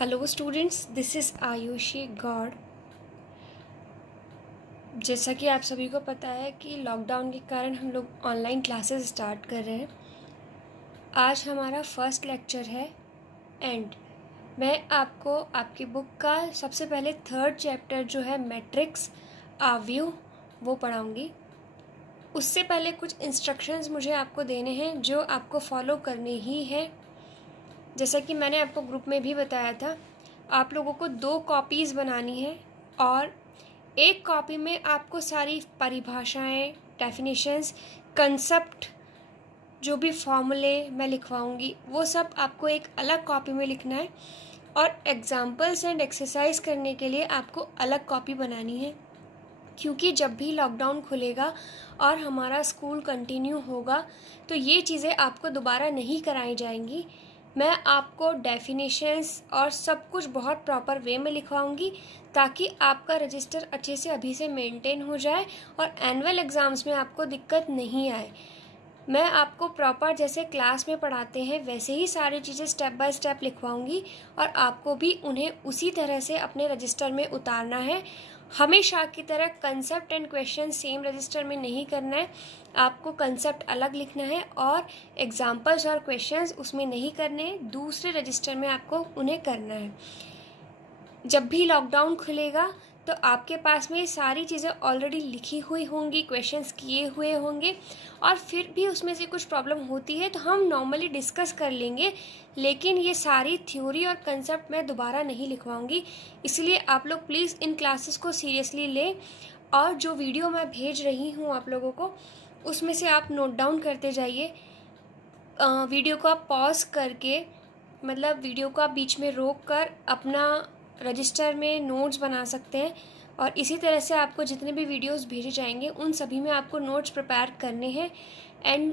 Hello students, this is Ayushi Gaur. जैसा कि आप सभी को पता है कि लॉकडाउन के कारण हम लोग ऑनलाइन क्लासेस स्टार्ट कर रहे हैं। आज हमारा फर्स्ट लेक्चर है एंड मैं आपको आपकी बुक का सबसे पहले थर्ड चैप्टर जो है मैट्रिक्स आव्यूह वो पढ़ाऊँगी। उससे पहले कुछ इंस्ट्रक्शंस मुझे आपको देने हैं जो आपको फॉलो करने ही है। जैसा कि मैंने आपको ग्रुप में भी बताया था, आप लोगों को 2 कॉपीज़ बनानी है और एक कॉपी में आपको सारी परिभाषाएं, डेफिनेशंस, कंसेप्ट, जो भी फॉर्मूले मैं लिखवाऊंगी वो सब आपको एक अलग कॉपी में लिखना है और एग्जाम्पल्स एंड एक्सरसाइज करने के लिए आपको अलग कॉपी बनानी है। क्योंकि जब भी लॉकडाउन खुलेगा और हमारा स्कूल कंटिन्यू होगा तो ये चीज़ें आपको दोबारा नहीं कराई जाएंगी। मैं आपको डेफिनेशंस और सब कुछ बहुत प्रॉपर वे में लिखवाऊंगी ताकि आपका रजिस्टर अच्छे से अभी से मेंटेन हो जाए और एनुअल एग्ज़ाम्स में आपको दिक्कत नहीं आए। मैं आपको प्रॉपर जैसे क्लास में पढ़ाते हैं वैसे ही सारी चीज़ें स्टेप बाय स्टेप लिखवाऊंगी और आपको भी उन्हें उसी तरह से अपने रजिस्टर में उतारना है। हमेशा की तरह concept and question same register में नहीं करना है, आपको कंसेप्ट अलग लिखना है और एग्जाम्पल्स और क्वेश्चंस उसमें नहीं करने हैं, दूसरे रजिस्टर में आपको उन्हें करना है। जब भी लॉकडाउन खुलेगा तो आपके पास में सारी चीज़ें ऑलरेडी लिखी हुई होंगी, क्वेश्चंस किए हुए होंगे और फिर भी उसमें से कुछ प्रॉब्लम होती है तो हम नॉर्मली डिस्कस कर लेंगे, लेकिन ये सारी थ्योरी और कंसेप्ट मैं दोबारा नहीं लिखवाऊंगी। इसलिए आप लोग प्लीज़ इन क्लासेस को सीरियसली लें और जो वीडियो मैं भेज रही हूँ आप लोगों को उसमें से आप नोट डाउन करते जाइए। वीडियो को आप पॉज करके, मतलब वीडियो को आप बीच में रोक कर अपना रजिस्टर में नोट्स बना सकते हैं और इसी तरह से आपको जितने भी वीडियोस भेजे जाएंगे उन सभी में आपको नोट्स प्रिपेयर करने हैं। एंड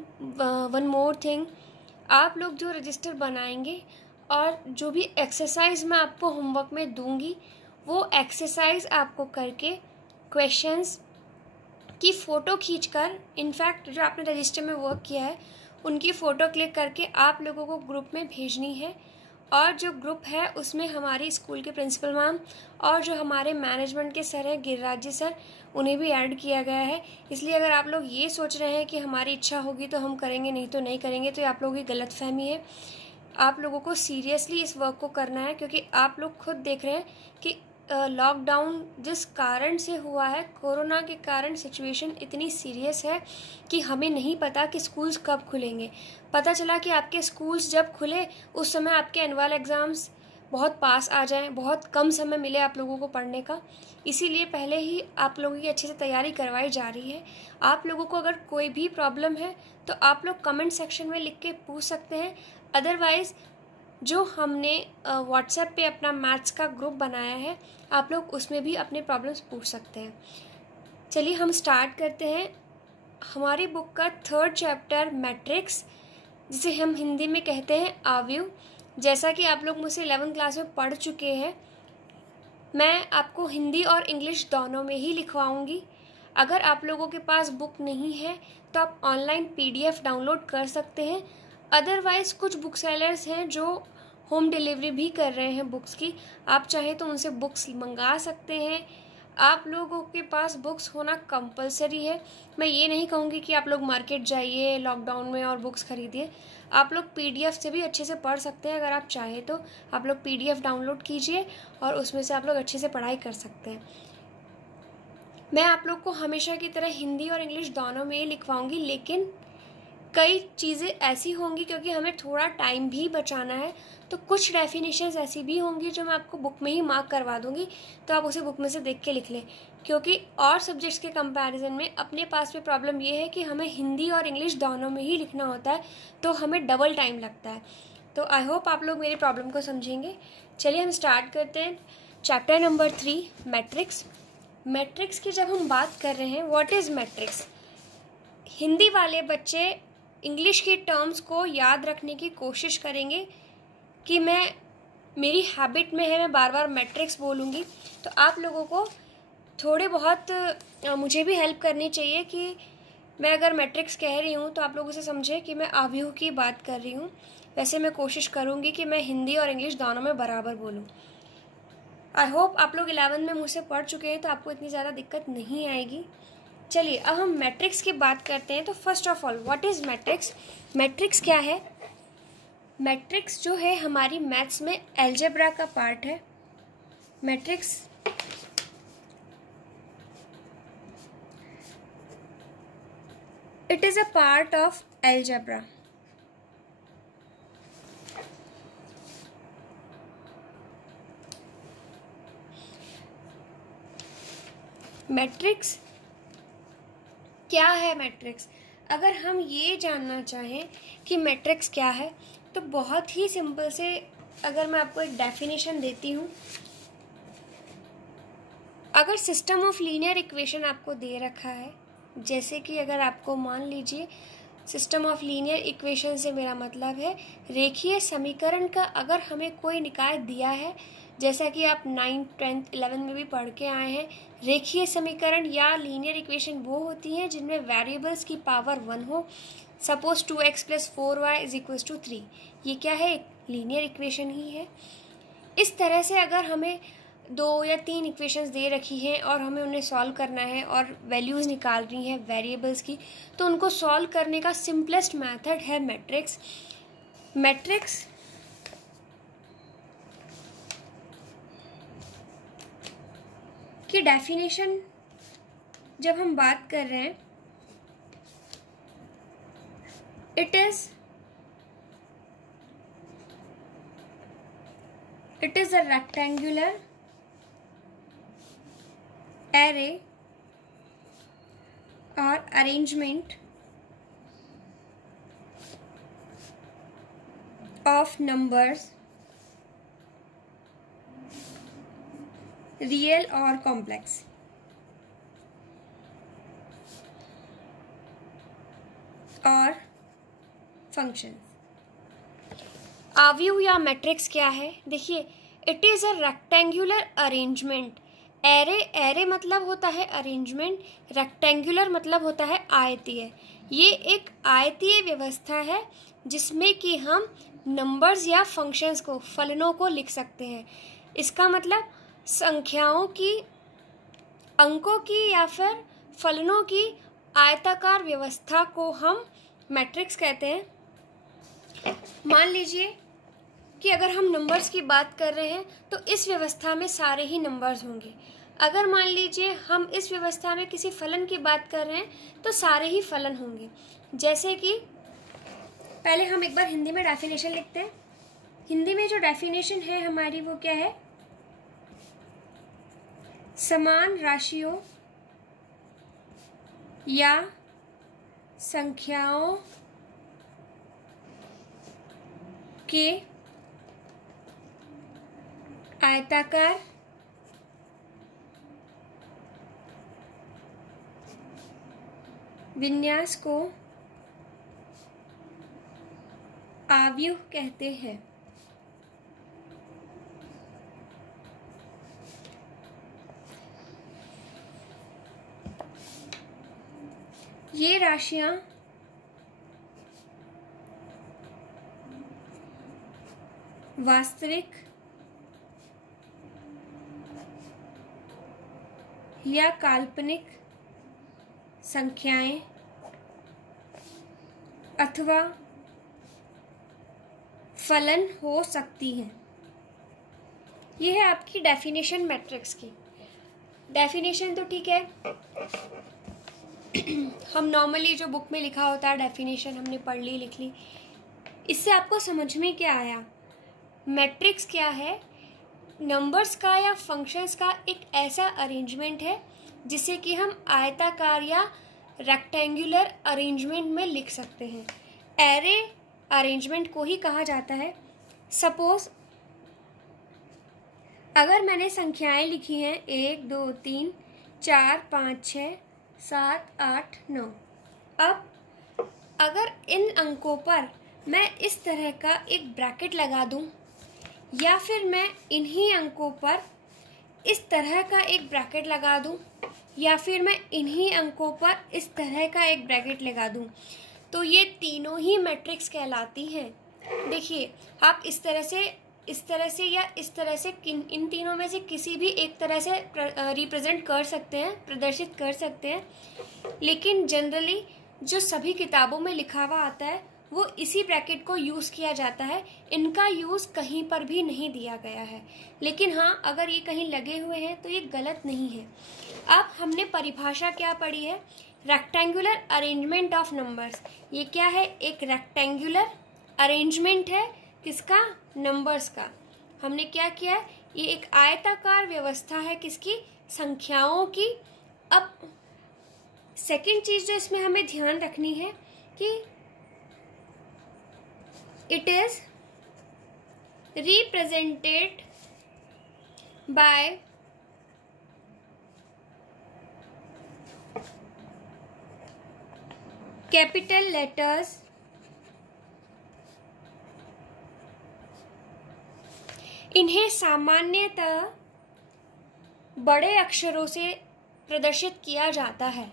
वन मोर थिंग, आप लोग जो रजिस्टर बनाएंगे और जो भी एक्सरसाइज मैं आपको होमवर्क में दूंगी वो एक्सरसाइज आपको करके क्वेश्चंस की फ़ोटो खींचकर, इनफैक्ट जो आपने रजिस्टर में वर्क किया है उनकी फ़ोटो क्लिक करके आप लोगों को ग्रुप में भेजनी है। और जो ग्रुप है उसमें हमारी स्कूल के प्रिंसिपल मैम और जो हमारे मैनेजमेंट के सर हैं गिरिराज जी सर, उन्हें भी ऐड किया गया है। इसलिए अगर आप लोग ये सोच रहे हैं कि हमारी इच्छा होगी तो हम करेंगे, नहीं तो नहीं करेंगे, तो ये आप लोगों की गलतफहमी है। आप लोगों को सीरियसली इस वर्क को करना है क्योंकि आप लोग खुद देख रहे हैं कि लॉकडाउन जिस कारण से हुआ है, कोरोना के कारण सिचुएशन इतनी सीरियस है कि हमें नहीं पता कि स्कूल्स कब खुलेंगे। पता चला कि आपके स्कूल्स जब खुले उस समय आपके एनुअल एग्ज़ाम्स बहुत पास आ जाएं, बहुत कम समय मिले आप लोगों को पढ़ने का। इसीलिए पहले ही आप लोगों की अच्छे से तैयारी करवाई जा रही है। आप लोगों को अगर कोई भी प्रॉब्लम है तो आप लोग कमेंट सेक्शन में लिख के पूछ सकते हैं। अदरवाइज़ जो हमने व्हाट्सएप पे अपना मैथ्स का ग्रुप बनाया है आप लोग उसमें भी अपने प्रॉब्लम्स पूछ सकते हैं। चलिए हम स्टार्ट करते हैं। हमारी बुक का थर्ड चैप्टर मैट्रिक्स, जिसे हम हिंदी में कहते हैं आव्यूह। जैसा कि आप लोग मुझसे 11th क्लास में पढ़ चुके हैं, मैं आपको हिंदी और इंग्लिश दोनों में ही लिखवाऊंगी। अगर आप लोगों के पास बुक नहीं है तो आप ऑनलाइन PDF डाउनलोड कर सकते हैं। अदरवाइज़ कुछ बुक सेलर्स हैं जो होम डिलीवरी भी कर रहे हैं बुक्स की, आप चाहें तो उनसे बुक्स मंगा सकते हैं। आप लोगों के पास बुक्स होना कंपलसरी है। मैं ये नहीं कहूँगी कि आप लोग मार्केट जाइए लॉकडाउन में और बुक्स खरीदिए। आप लोग PDF से भी अच्छे से पढ़ सकते हैं। अगर आप चाहें तो आप लोग PDF डाउनलोड कीजिए और उसमें से आप लोग अच्छे से पढ़ाई कर सकते हैं। मैं आप लोग को हमेशा की तरह हिंदी और इंग्लिश दोनों में ही लिखवाऊंगी, लेकिन कई चीज़ें ऐसी होंगी क्योंकि हमें थोड़ा टाइम भी बचाना है तो कुछ डेफिनेशंस ऐसी भी होंगी जो मैं आपको बुक में ही मार्क करवा दूंगी, तो आप उसे बुक में से देख के लिख लें। क्योंकि और सब्जेक्ट्स के कंपैरिजन में अपने पास में प्रॉब्लम ये है कि हमें हिंदी और इंग्लिश दोनों में ही लिखना होता है तो हमें डबल टाइम लगता है। तो आई होप आप लोग मेरी प्रॉब्लम को समझेंगे। चलिए हम स्टार्ट करते हैं। Chapter number 3 matrix. मैट्रिक्स की जब हम बात कर रहे हैं, व्हाट इज़ मैट्रिक्स, हिंदी वाले बच्चे इंग्लिश की टर्म्स को याद रखने की कोशिश करेंगे कि मेरी हैबिट में है मैं बार बार मैट्रिक्स बोलूँगी, तो आप लोगों को थोड़े बहुत मुझे भी हेल्प करनी चाहिए कि मैं अगर मैट्रिक्स कह रही हूँ तो आप लोग उसे समझे कि मैं आव्यूह की बात कर रही हूँ। वैसे मैं कोशिश करूँगी कि मैं हिंदी और इंग्लिश दोनों में बराबर बोलूँ। आई होप आप लोग 11th में मुझसे पढ़ चुके हैं तो आपको इतनी ज़्यादा दिक्कत नहीं आएगी। चलिए अब हम मैट्रिक्स की बात करते हैं। तो first of all what is matrix? Matrix क्या है? मैट्रिक्स जो है हमारी मैथ्स में अलजेब्रा का पार्ट है। Matrix it is a part of algebra. Matrix क्या है? मैट्रिक्स अगर हम ये जानना चाहें कि मैट्रिक्स क्या है तो बहुत ही सिंपल से अगर मैं आपको एक डेफिनेशन देती हूँ। अगर सिस्टम ऑफ लीनियर इक्वेशन आपको दे रखा है, जैसे कि अगर आपको मान लीजिए सिस्टम ऑफ लीनियर इक्वेशन से मेरा मतलब है रेखीय समीकरण का अगर हमें कोई निकाय दिया है, जैसा कि आप 9th, 10th, 11th में भी पढ़ के आए हैं। रेखीय समीकरण या लीनियर इक्वेशन वो होती हैं जिनमें वेरिएबल्स की पावर 1 हो। Suppose 2x + 4y = 3। ये क्या है? एक लीनियर इक्वेशन ही है। इस तरह से अगर हमें 2 या 3 इक्वेशंस दे रखी हैं और हमें उन्हें सॉल्व करना है और वैल्यूज़ निकालनी है वेरिएबल्स की, तो उनको सॉल्व करने का सिंपलेस्ट मेथड है मैट्रिक्स। मैट्रिक्स की डेफिनेशन जब हम बात कर रहे हैं, it is a rectangular array or arrangement of numbers, real or complex. और फंक्शन। आव्यूह या मैट्रिक्स क्या है? देखिए, it is a rectangular arrangement. Array मतलब होता है अरेंजमेंट, रेक्टेंगुलर मतलब होता है आयतीय। ये एक आयतीय व्यवस्था है जिसमें कि हम नंबर्स या फंक्शंस को, फलनों को लिख सकते हैं। इसका मतलब संख्याओं की, अंकों की या फिर फलनों की आयताकार व्यवस्था को हम मैट्रिक्स कहते हैं। मान लीजिए कि अगर हम नंबर्स की बात कर रहे हैं तो इस व्यवस्था में सारे ही नंबर्स होंगे। अगर मान लीजिए हम इस व्यवस्था में किसी फलन की बात कर रहे हैं तो सारे ही फलन होंगे। जैसे कि पहले हम एक बार हिंदी में डेफिनेशन लिखते हैं। हिंदी में जो डेफिनेशन है हमारी वो क्या है? समान राशियों या संख्याओं के आयताकार विन्यास को आव्यूह कहते हैं। ये राशियां वास्तविक या काल्पनिक संख्याएं अथवा फलन हो सकती हैं। यह है आपकी डेफिनेशन मैट्रिक्स की। डेफिनेशन तो ठीक है, हम नॉर्मली जो बुक में लिखा होता है डेफिनेशन हमने पढ़ ली, लिख ली। इससे आपको समझ में क्या आया? मैट्रिक्स क्या है? नंबर्स का या फंक्शंस का एक ऐसा अरेंजमेंट है जिसे कि हम आयताकार या रेक्टेंगुलर अरेंजमेंट में लिख सकते हैं। एरे अरेंजमेंट को ही कहा जाता है। सपोज अगर मैंने संख्याएं लिखी हैं 1 2 3 4 5 6 7 8 9। अब अगर इन अंकों पर मैं इस तरह का एक ब्रैकेट लगा दूं या फिर मैं इन्हीं अंकों पर इस तरह का एक ब्रैकेट लगा दूं या फिर मैं इन्हीं अंकों पर इस तरह का एक ब्रैकेट लगा दूं, तो ये तीनों ही मैट्रिक्स कहलाती हैं। देखिए, आप इस तरह से या इस तरह से इन तीनों में से किसी भी एक तरह से रिप्रेजेंट कर सकते हैं, प्रदर्शित कर सकते हैं, लेकिन जनरली जो सभी किताबों में लिखा हुआ आता है वो इसी ब्रैकेट को यूज़ किया जाता है। इनका यूज़ कहीं पर भी नहीं दिया गया है, लेकिन हाँ, अगर ये कहीं लगे हुए हैं तो ये गलत नहीं है। अब हमने परिभाषा क्या पढ़ी है? Rectangular arrangement of numbers. ये क्या है? एक रेक्टेंगुलर अरेंजमेंट है, किसका? नंबर्स का। हमने क्या किया? ये एक आयताकार व्यवस्था है, किसकी? संख्याओं की। अब सेकंड चीज जो इसमें हमें ध्यान रखनी है कि it is represented by capital letters इन्हें सामान्यतः बड़े अक्षरों से प्रदर्शित किया जाता है।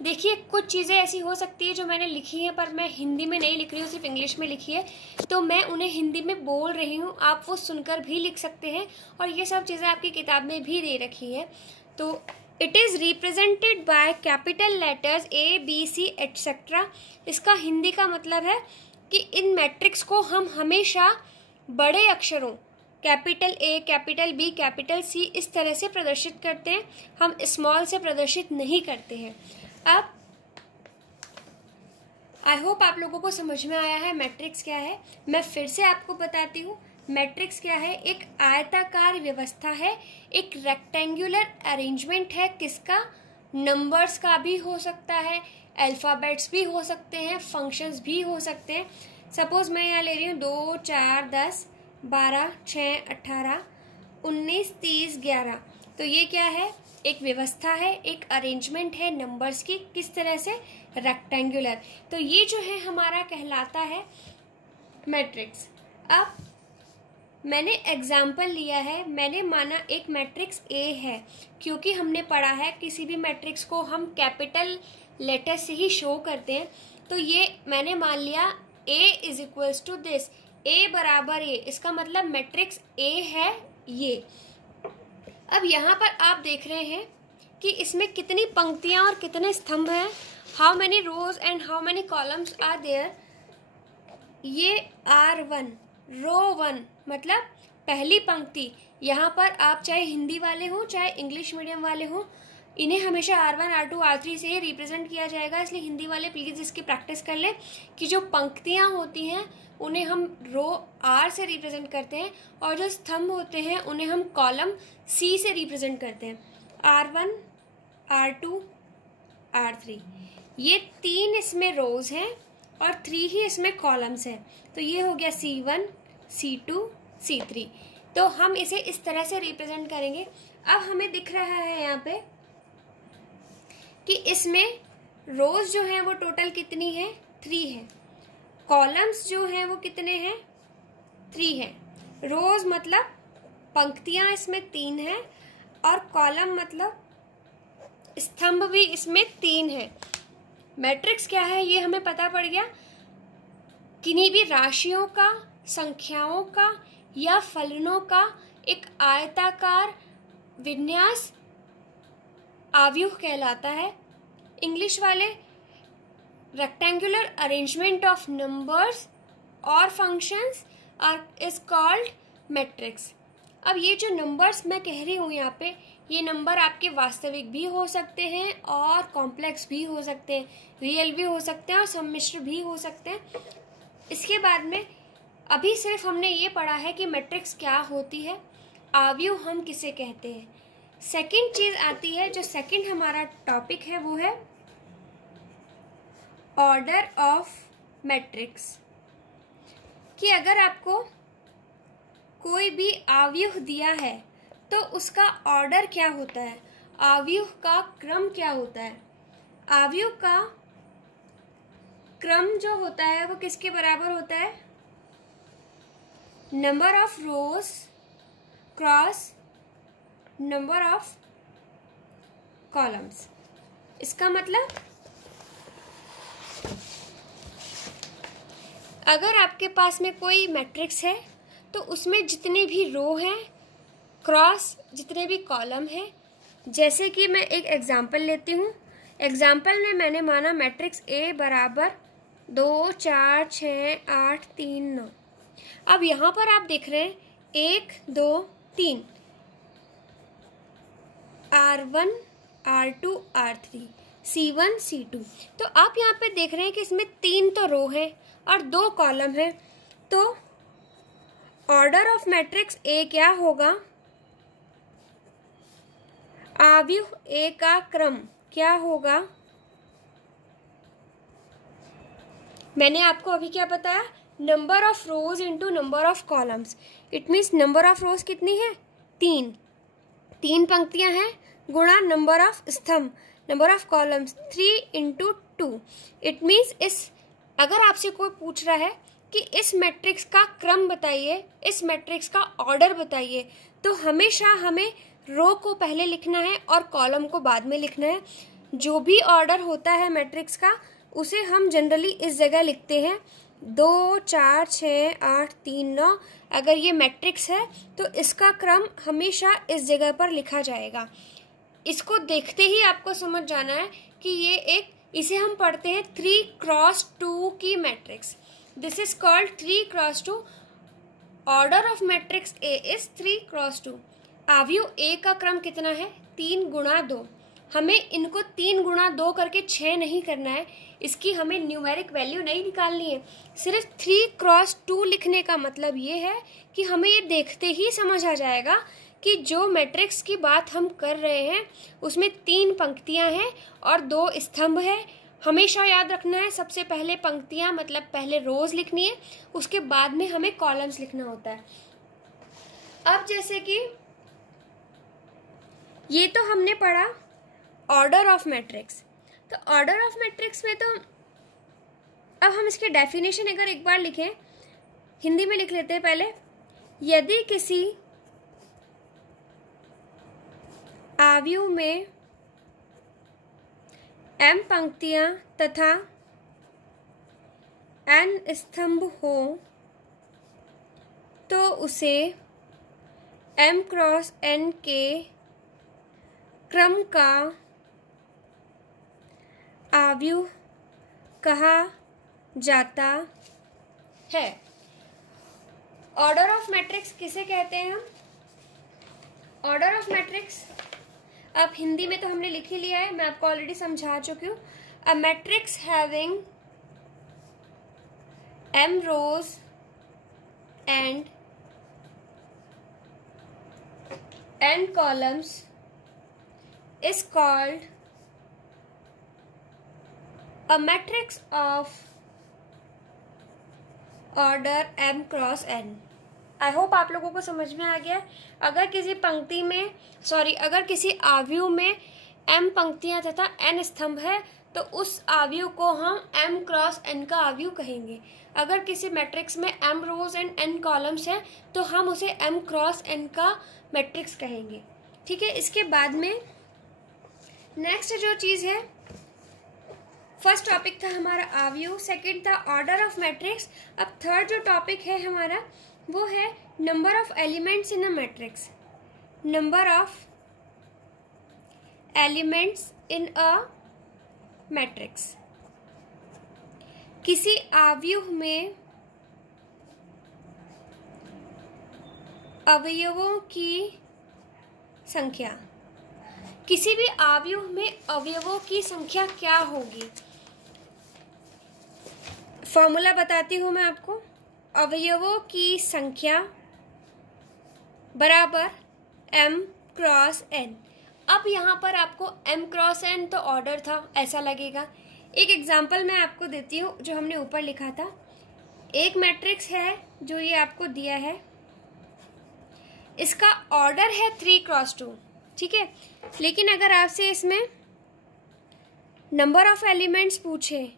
देखिए, कुछ चीज़ें ऐसी हो सकती है जो मैंने लिखी है पर मैं हिंदी में नहीं लिख रही हूँ, सिर्फ इंग्लिश में लिखी है, तो मैं उन्हें हिंदी में बोल रही हूँ, आप वो सुनकर भी लिख सकते हैं, और ये सब चीज़ें आपकी किताब में भी दे रखी है। तो it is represented by capital letters ABC etcetera. इसका हिंदी का मतलब है कि इन मैट्रिक्स को हम हमेशा बड़े अक्षरों capital A, capital B, capital C इस तरह से प्रदर्शित करते हैं, हम स्मॉल से प्रदर्शित नहीं करते हैं। अब आई होप आप लोगों को समझ में आया है मैट्रिक्स क्या है। मैं फिर से आपको बताती हूँ, मैट्रिक्स क्या है? एक आयताकार व्यवस्था है, एक रेक्टेंगुलर अरेंजमेंट है, किसका? नंबर्स का भी हो सकता है, अल्फ़ाबेट्स भी हो सकते हैं, फंक्शंस भी हो सकते हैं। सपोज मैं यहाँ ले रही हूँ 2, 4, 10, 12, 6, 18, 19, 30, 11। तो ये क्या है? एक व्यवस्था है, एक अरेंजमेंट है नंबर्स की, किस तरह से? रेक्टेंगुलर। तो ये जो है हमारा कहलाता है मैट्रिक्स। अब मैंने एग्जाम्पल लिया है, मैंने माना एक मैट्रिक्स A है, क्योंकि हमने पढ़ा है किसी भी मैट्रिक्स को हम कैपिटल लेटर से ही शो करते हैं। तो ये मैंने मान लिया A is equals to this, A बराबर A, इसका मतलब मैट्रिक्स A है ये। अब यहाँ पर आप देख रहे हैं कि इसमें कितनी पंक्तियाँ और कितने स्तंभ हैं। How many rows and how many columns are there. ये R1 रो 1 मतलब पहली पंक्ति। यहाँ पर आप चाहे हिंदी वाले हो चाहे इंग्लिश मीडियम वाले हो, इन्हें हमेशा R1, R2, R3 से रिप्रेजेंट किया जाएगा। इसलिए हिंदी वाले प्लीज़ इसकी प्रैक्टिस कर लें कि जो पंक्तियाँ होती हैं उन्हें हम रो R से रिप्रेजेंट करते हैं, और जो स्तंभ होते हैं उन्हें हम कॉलम C से रिप्रेजेंट करते हैं। R1, R2, R3, ये 3 इसमें रोज हैं और 3 ही इसमें कॉलम्स हैं। तो ये हो गया C1, C2, C3। तो हम इसे इस तरह से रिप्रेजेंट करेंगे। अब हमें दिख रहा है यहाँ पे कि इसमें रोज जो हैं वो टोटल कितनी है? 3 है। कॉलम्स जो हैं वो कितने हैं? 3 हैं। रोज मतलब पंक्तियां इसमें 3 हैं, और कॉलम मतलब स्तंभ भी इसमें 3 है। मैट्रिक्स क्या है ये हमें पता पड़ गया। किन्हीं भी राशियों का, संख्याओं का या फलनों का एक आयताकार विन्यास आव्यूह कहलाता है। इंग्लिश वाले रेक्टेंगुलर अरेंजमेंट ऑफ नंबर्स और functions are is called matrix. अब ये जो नंबर्स मैं कह रही हूँ यहाँ पे, ये नंबर आपके वास्तविक भी हो सकते हैं और कॉम्प्लेक्स भी हो सकते हैं, रियल भी हो सकते हैं और सम्मिश्र भी हो सकते हैं। इसके बाद में अभी सिर्फ हमने ये पढ़ा है कि मैट्रिक्स क्या होती है, आव्यूह हम किसे कहते हैं। सेकंड चीज आती है, जो सेकंड हमारा टॉपिक है वो है ऑर्डर ऑफ मैट्रिक्स। कि अगर आपको कोई भी आव्यूह दिया है तो उसका ऑर्डर क्या होता है, आव्यूह का क्रम क्या होता है। आव्यूह का क्रम जो होता है वो किसके बराबर होता है? Number of rose cross number of columns. इसका मतलब अगर आपके पास में कोई मैट्रिक्स है तो उसमें जितने भी रो हैं क्रॉस जितने भी कॉलम हैं, जैसे कि मैं एक एग्जांपल लेती हूँ। एग्जांपल में मैंने माना मैट्रिक्स ए बराबर 2 4 6 8 3 9। अब यहाँ पर आप देख रहे हैं 1 2 3 R1 R2 R3 C1 C2। तो आप यहाँ पे देख रहे हैं कि इसमें 3 तो रो है और 2 कॉलम है। तो ऑर्डर ऑफ मैट्रिक्स ए क्या होगा? अवयव ए का क्रम क्या होगा? मैंने आपको अभी क्या बताया? Number of rose into number of columns. It means number of रोज कितनी है? 3 पंक्तियां हैं गुणा नंबर ऑफ स्तंभ, number of columns 3 into 2। It means अगर आपसे कोई पूछ रहा है कि इस मैट्रिक्स का क्रम बताइए, इस मैट्रिक्स का ऑर्डर बताइए, तो हमेशा हमें रो को पहले लिखना है और कॉलम को बाद में लिखना है। जो भी ऑर्डर होता है मैट्रिक्स का उसे हम जनरली इस जगह लिखते हैं 2 4 6 8 3 9। अगर ये मैट्रिक्स है तो इसका क्रम हमेशा इस जगह पर लिखा जाएगा। इसको देखते ही आपको समझ जाना है कि इसे हम पढ़ते हैं 3x2 की matrix. This is called 3x2। Order of matrix A is 3x2। अवयव ए का क्रम कितना है? 3 गुणा 2। हमें इनको 3 गुणा 2 करके 6 नहीं करना है, इसकी हमें न्यूमेरिक वैल्यू नहीं निकालनी है। सिर्फ 3x2 लिखने का मतलब ये है कि हमें ये देखते ही समझ आ जाएगा कि जो मैट्रिक्स की बात हम कर रहे हैं उसमें 3 पंक्तियां हैं और 2 स्तंभ है। हमेशा याद रखना है, सबसे पहले पंक्तियां मतलब पहले रोज लिखनी है, उसके बाद में हमें कॉलम्स लिखना होता है। अब जैसे कि ये तो हमने पढ़ा ऑर्डर ऑफ मैट्रिक्स। तो ऑर्डर ऑफ मैट्रिक्स में तो अब हम इसकी डेफिनेशन अगर एक बार लिखें, हिंदी में लिख लेते हैं पहले। यदि किसी अवयव में m पंक्तियां तथा n स्तंभ हो तो उसे m क्रॉस n के क्रम का अवयव कहा जाता है। ऑर्डर ऑफ मैट्रिक्स किसे कहते हैं हम? ऑर्डर ऑफ मैट्रिक्स अब हिंदी में तो हमने लिख ही लिया है, मैं आपको ऑलरेडी समझा चुकी हूँ। A matrix having m rows and n columns is called a matrix of order m cross n। I hope आप लोगों को समझ में आ गया। अगर किसी पंक्ति में अगर किसी अवयव में m पंक्तियां तथा n स्तंभ है तो उस अवयव को हम m क्रॉस n का अवयव कहेंगे। अगर किसी मैट्रिक्स में m rows and n columns है तो हम उसे m क्रॉस n का मैट्रिक्स कहेंगे। ठीक है, इसके बाद में नेक्स्ट जो चीज है, फर्स्ट टॉपिक था हमारा अवयव, सेकंड था ऑर्डर ऑफ मैट्रिक्स। अब थर्ड जो टॉपिक है हमारा वो है number of elements in a matrix. Number of elements in a matrix. किसी अवयव में अवयवों की संख्या, किसी भी अवयव में अवयवों की संख्या क्या होगी? फॉर्मूला बताती हूं मैं आपको। अवयवों की संख्या बराबर m क्रॉस n। अब यहाँ पर आपको m क्रॉस n तो ऑर्डर था ऐसा लगेगा। एक एग्जांपल मैं आपको देती हूँ जो हमने ऊपर लिखा था। एक मैट्रिक्स है जो ये आपको दिया है, इसका ऑर्डर है 3x2। ठीक है, लेकिन अगर आपसे इसमें नंबर ऑफ एलिमेंट्स पूछे,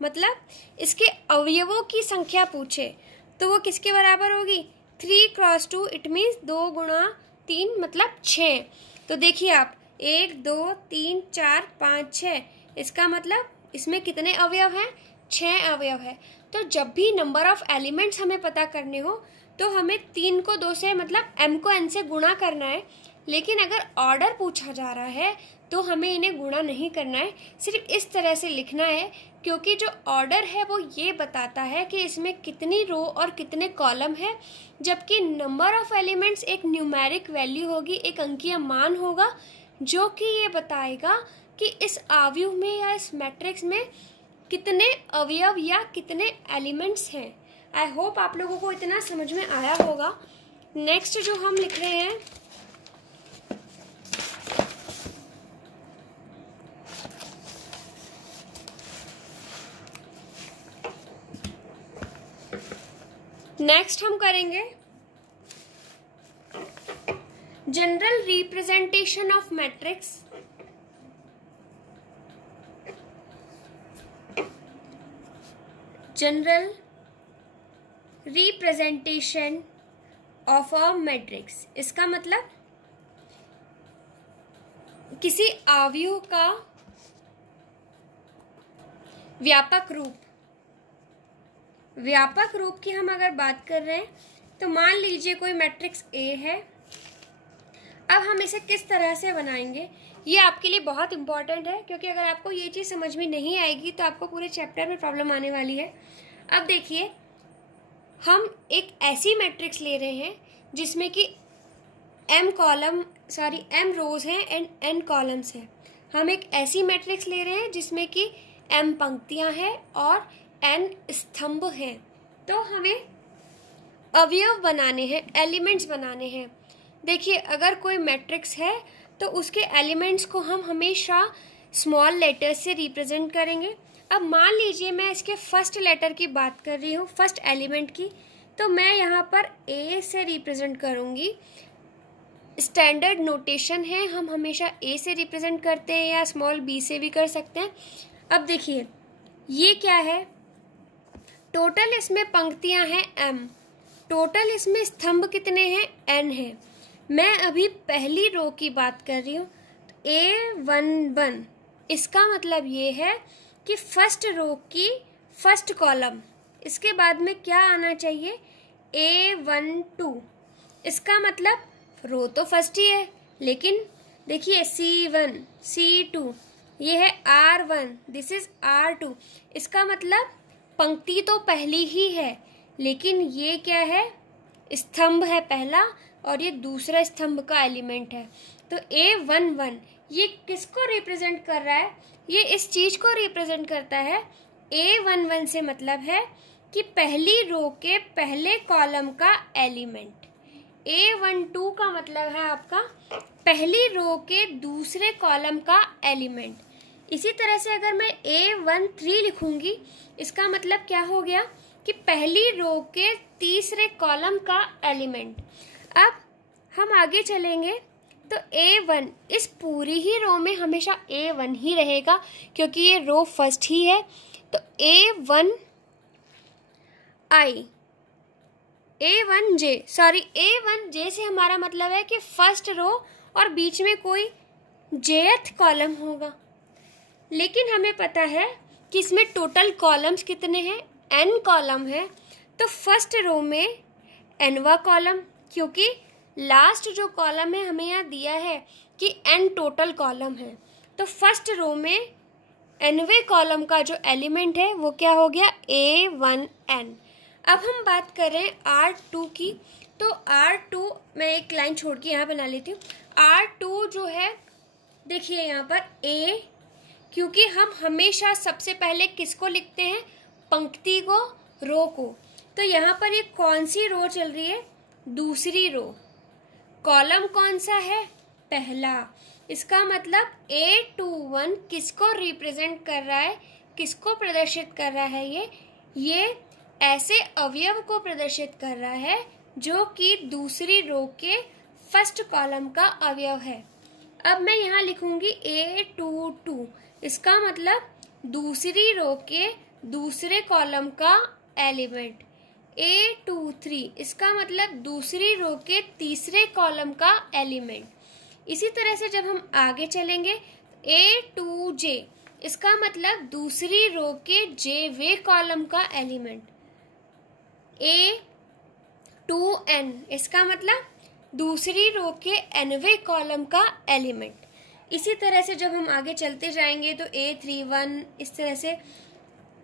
मतलब इसके अवयवों की संख्या पूछे, तो वो किसके बराबर होगी? 3x2। इट मीन्स 2 गुणा 3 मतलब 6। तो देखिए आप 1 2 3 4 5 6, इसका मतलब इसमें कितने अवयव हैं? 6 अवयव है। तो जब भी नंबर ऑफ एलिमेंट्स हमें पता करने हो तो हमें 3 को 2 से मतलब m को n से गुणा करना है। लेकिन अगर ऑर्डर पूछा जा रहा है तो हमें इन्हें गुणा नहीं करना है, सिर्फ इस तरह से लिखना है, क्योंकि जो ऑर्डर है वो ये बताता है कि इसमें कितनी रो और कितने कॉलम है, जबकि नंबर ऑफ एलिमेंट्स एक न्यूमेरिक वैल्यू होगी, एक अंकीय मान होगा जो कि ये बताएगा कि इस आव्यूह में या इस मैट्रिक्स में कितने अवयव या कितने एलिमेंट्स हैं। आई होप आप लोगों को इतना समझ में आया होगा। नेक्स्ट जो हम लिख रहे हैं, नेक्स्ट हम करेंगे general representation of matrix. General representation of a matrix, इसका मतलब किसी आव्यूह का व्यापक रूप। व्यापक रूप की हम अगर बात कर रहे हैं तो मान लीजिए कोई मैट्रिक्स ए है। अब हम इसे किस तरह से बनाएंगे ये आपके लिए बहुत इंपॉर्टेंट है, क्योंकि अगर आपको ये चीज़ समझ में नहीं आएगी तो आपको पूरे चैप्टर में प्रॉब्लम आने वाली है। अब देखिए, हम एक ऐसी मैट्रिक्स ले रहे हैं जिसमें कि m रोज हैं एंड n कॉलम्स हैं। हम एक ऐसी मैट्रिक्स ले रहे हैं जिसमें कि m पंक्तियां हैं और n स्तंभ हैं। तो हमें अवयव बनाने हैं, एलिमेंट्स बनाने हैं। देखिए, अगर कोई मैट्रिक्स है तो उसके एलिमेंट्स को हम हमेशा स्मॉल लेटर्स से रिप्रेजेंट करेंगे। अब मान लीजिए मैं इसके फर्स्ट लेटर की बात कर रही हूँ, फर्स्ट एलिमेंट की, तो मैं यहाँ पर ए से रिप्रेजेंट करूँगी। स्टैंडर्ड नोटेशन है, हम हमेशा ए से रिप्रेजेंट करते हैं या स्मॉल बी से भी कर सकते हैं। अब देखिए, ये क्या है, टोटल इसमें पंक्तियाँ हैं m, टोटल इसमें स्तंभ कितने हैं, n है। मैं अभी पहली रो की बात कर रही हूँ, A11, इसका मतलब ये है कि फर्स्ट रो की फर्स्ट कॉलम, इसके बाद में क्या आना चाहिए, A12, इसका मतलब रो तो फर्स्ट ही है, लेकिन देखिए C1, C2, ये है R1, दिस इज R2, इसका मतलब पंक्ति तो पहली ही है, लेकिन ये क्या है, स्तंभ है पहला और ये दूसरा स्तंभ का एलिमेंट है। तो A11 ये किसको रिप्रेजेंट कर रहा है, ये इस चीज को रिप्रेजेंट करता है। A11 से मतलब है कि पहली रो के पहले कॉलम का एलिमेंट। A12 का मतलब है आपका पहली रो के दूसरे कॉलम का एलिमेंट। इसी तरह से अगर मैं A13 लिखूंगी, इसका मतलब क्या हो गया कि पहली रो के तीसरे कॉलम का एलिमेंट। अब हम आगे चलेंगे तो A1, इस पूरी ही रो में हमेशा A1 ही रहेगा क्योंकि ये रो फर्स्ट ही है। तो A1J से हमारा मतलब है कि फर्स्ट रो और बीच में कोई jth कॉलम होगा। लेकिन हमें पता है कि इसमें टोटल कॉलम्स कितने हैं, n कॉलम है। तो फर्स्ट रो में nवा कॉलम, क्योंकि लास्ट जो कॉलम है हमें यहाँ दिया है कि n टोटल कॉलम है, तो फर्स्ट रो में nवे कॉलम का जो एलिमेंट है वो क्या हो गया, A1n। अब हम बात कर रहे हैं R2 की, तो R2 मैं एक लाइन छोड़ के यहाँ बना लेती हूँ। R2 जो है, देखिए यहाँ पर A, क्योंकि हम हमेशा सबसे पहले किसको लिखते हैं, पंक्ति को, रो को। तो यहाँ पर ये कौन सी रो चल रही है, दूसरी रो। कॉलम कौन सा है, पहला। इसका मतलब A21 किसको रिप्रेजेंट कर रहा है, किसको प्रदर्शित कर रहा है, ये ऐसे अवयव को प्रदर्शित कर रहा है जो कि दूसरी रो के फर्स्ट कॉलम का अवयव है। अब मैं यहाँ लिखूंगी A22, इसका मतलब दूसरी रो के दूसरे कॉलम का एलिमेंट। A23, इसका मतलब दूसरी रो के तीसरे कॉलम का एलिमेंट। इसी तरह से जब हम आगे चलेंगे, A2J, इसका मतलब दूसरी रो के जेवे कॉलम का एलिमेंट। A to N, इसका मतलब दूसरी रो के nवे कॉलम का एलिमेंट। इसी तरह से जब हम आगे चलते जाएंगे तो A31 इस तरह से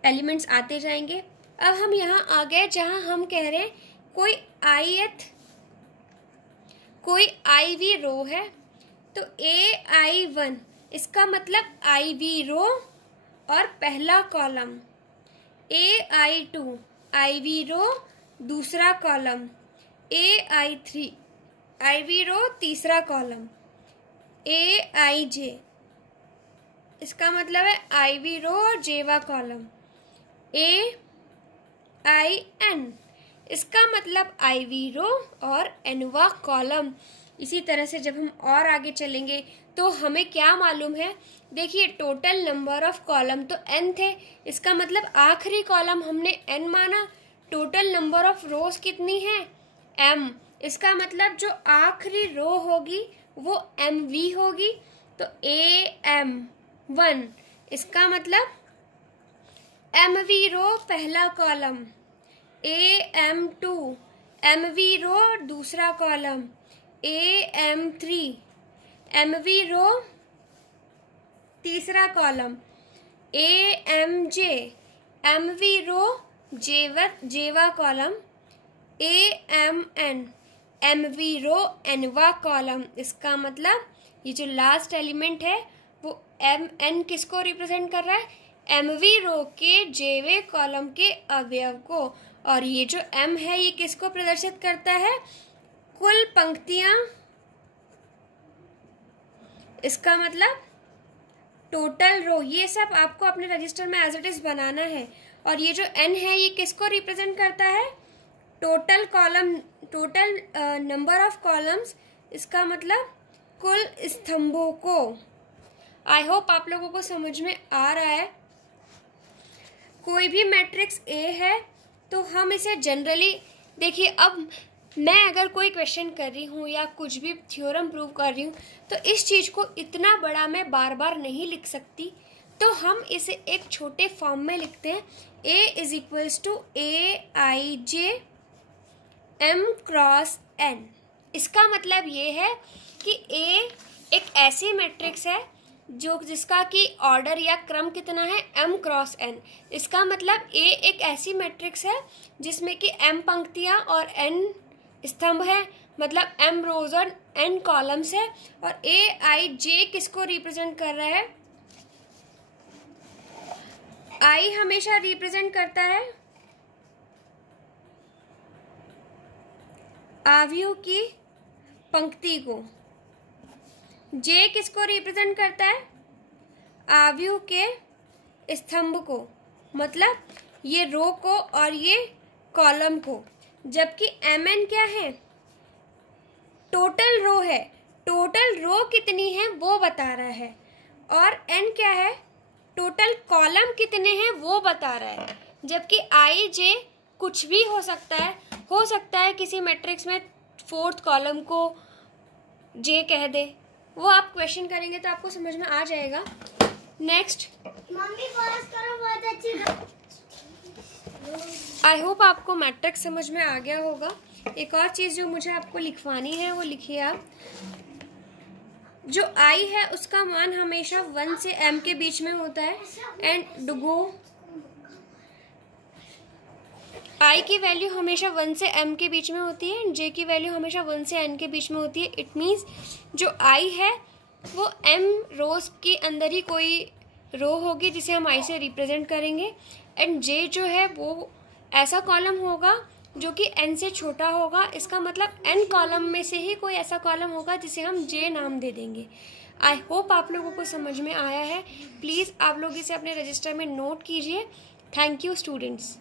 एलिमेंट्स आते जाएंगे। अब हम यहाँ आ गए जहाँ हम कह रहे हैं कोई IV रो है, तो AI1 इसका मतलब IV रो और पहला कॉलम, AI2 IV रो दूसरा कॉलम, AI3 IV रो तीसरा कॉलम, AIJ इसका मतलब है IV रो और जेवा कॉलम, AIN इसका मतलब IV रो और nवा कॉलम। इसी तरह से जब हम और आगे चलेंगे तो हमें क्या मालूम है, देखिए टोटल नंबर ऑफ कॉलम तो n थे, इसका मतलब आखिरी कॉलम हमने n माना। टोटल नंबर ऑफ रोज कितनी है m, इसका मतलब जो आखिरी रो होगी वो mv होगी, तो AM1 इसका मतलब mv रो पहला कॉलम, AM2 mv रो दूसरा कॉलम, AM3 mv रो तीसरा कॉलम, AMJ mv रो जेवा कॉलम, AMN mv रो nवा कॉलम। इसका मतलब ये जो लास्ट एलिमेंट है वो MN किसको रिप्रेजेंट कर रहा है, mv रो के जेवे कॉलम के अवयव को, और ये जो m है ये किसको प्रदर्शित करता है, कुल पंक्तियां, इसका मतलब टोटल रो। ये सब आपको अपने रजिस्टर में एज इट इज बनाना है। और ये जो n है ये किसको रिप्रेजेंट करता है, total column, total number of columns, इसका मतलब कुल स्तंभों को। आई होप आप लोगों को समझ में आ रहा है। कोई भी मैट्रिक्स A है तो हम इसे जनरली, देखिए अब मैं अगर कोई क्वेश्चन कर रही हूँ या कुछ भी थ्योरम प्रूव कर रही हूँ तो इस चीज़ को इतना बड़ा मैं बार बार नहीं लिख सकती, तो हम इसे एक छोटे फॉर्म में लिखते हैं। A is equals to AIJ M cross N। इसका मतलब ये है कि A एक ऐसी मैट्रिक्स है जो जिसका कि ऑर्डर या क्रम कितना है M क्रॉस N। इसका मतलब A एक ऐसी मैट्रिक्स है जिसमें कि M पंक्तियां और N स्तंभ है, मतलब M रोज और N कॉलम्स है। और AIJ किसको रिप्रेजेंट कर रहा है, I हमेशा रिप्रेजेंट करता है अवयव की पंक्ति को, J किसको रिप्रेजेंट करता है, अवयव के स्तंभ को, मतलब ये रो को और ये कॉलम को। जबकि MN क्या है, टोटल रो है, टोटल रो कितनी है वो बता रहा है। और N क्या है, टोटल कॉलम कितने हैं वो बता रहा है। जबकि IJ कुछ भी हो सकता है किसी मैट्रिक्स में फोर्थ कॉलम को J कह दे, वो आप क्वेश्चन करेंगे तो आपको समझ में आ जाएगा। नेक्स्ट, मम्मी पॉज करो, बहुत अच्छी। आई होप आपको मैट्रिक्स समझ में आ गया होगा। एक और चीज़ जो मुझे आपको लिखवानी है वो लिखिए आप। जो I है उसका मान हमेशा 1 से M के बीच में होता है, एंड डुगो I की वैल्यू हमेशा 1 से M के बीच में होती है, J की वैल्यू हमेशा 1 से N के बीच में होती है। इट मीन्स जो I है वो M रोज के अंदर ही कोई रो होगी जिसे हम I से रिप्रेजेंट करेंगे, एंड J जो है वो ऐसा कॉलम होगा जो कि N से छोटा होगा। इसका मतलब N कॉलम में से ही कोई ऐसा कॉलम होगा जिसे हम J नाम दे देंगे। आई होप आप लोगों को समझ में आया है। प्लीज़ आप लोग इसे अपने रजिस्टर में नोट कीजिए। Thank you students.